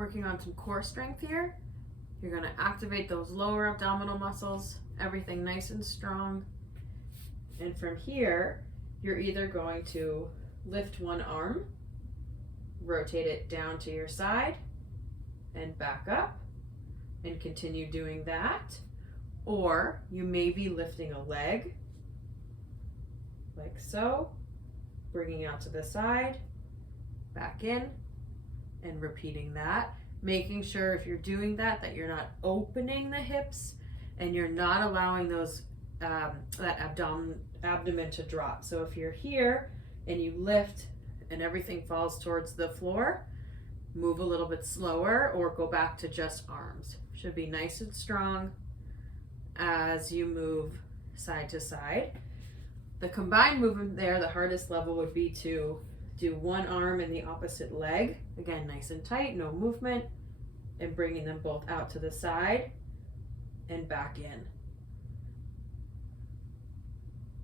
working on some core strength here. You're going to activate those lower abdominal muscles, everything nice and strong. And from here, you're either going to lift one arm, rotate it down to your side, and back up, and continue doing that. Or you may be lifting a leg, like so, bringing it out to the side, back in, and repeating that. Making sure if you're doing that, that you're not opening the hips and you're not allowing those that abdomen to drop. So if you're here and you lift and everything falls towards the floor, move a little bit slower or go back to just arms. Should be nice and strong as you move side to side. The combined movement there, the hardest level would be to do one arm in the opposite leg. Again, nice and tight, no movement, and bringing them both out to the side and back in.